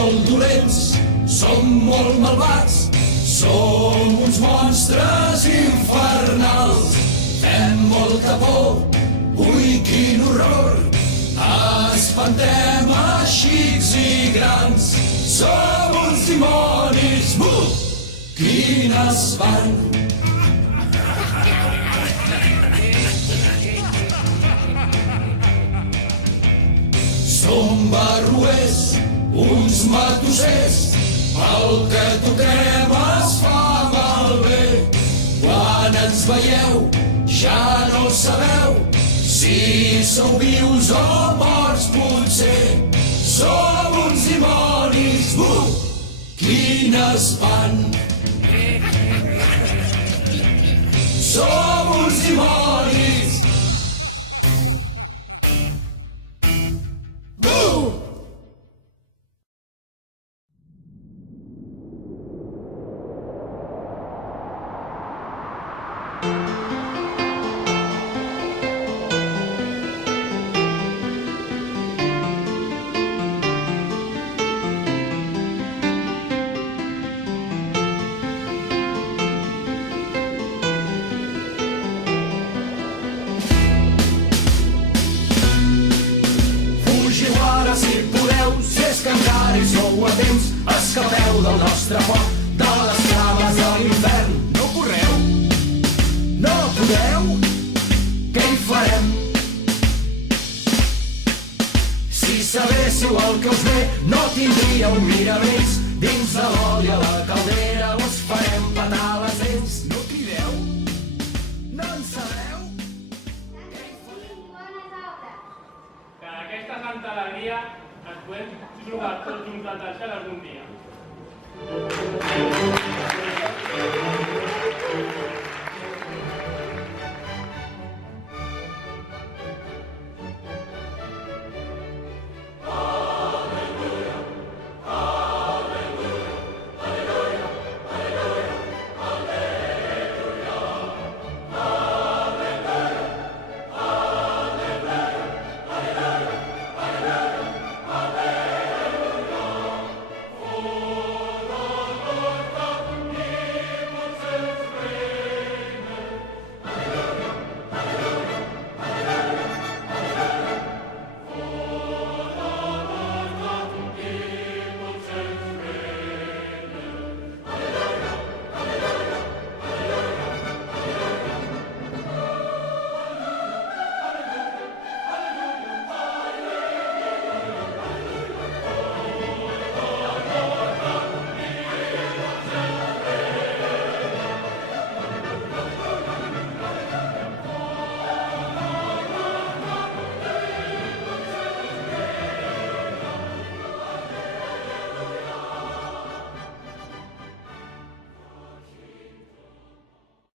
molt dolents, som molt malvats, som uns monstres infernals. Fem molta por, ui, quin horror, espantem a xics i grans. Som uns dimonis, quin espant. Som barruers, uns matossers, el que toquem es fa malbé. Quan ens veieu ja no sabeu si sou vius o morts potser. Som uns dimonis, quin espant. Som uns dimonis. Si podeu, si és que encara hi sou a temps, escapeu del nostre foc, de les traves de l'infern. No correu? No podeu? Què hi farem? Si sabéssiu el que us ve, no tindríeu miraments. Dins de l'oli a la caldera us farem petar les dents. No crideu? No en sabeu? Que aquesta santa alegria ens podem trobar tots junts al cel algun dia.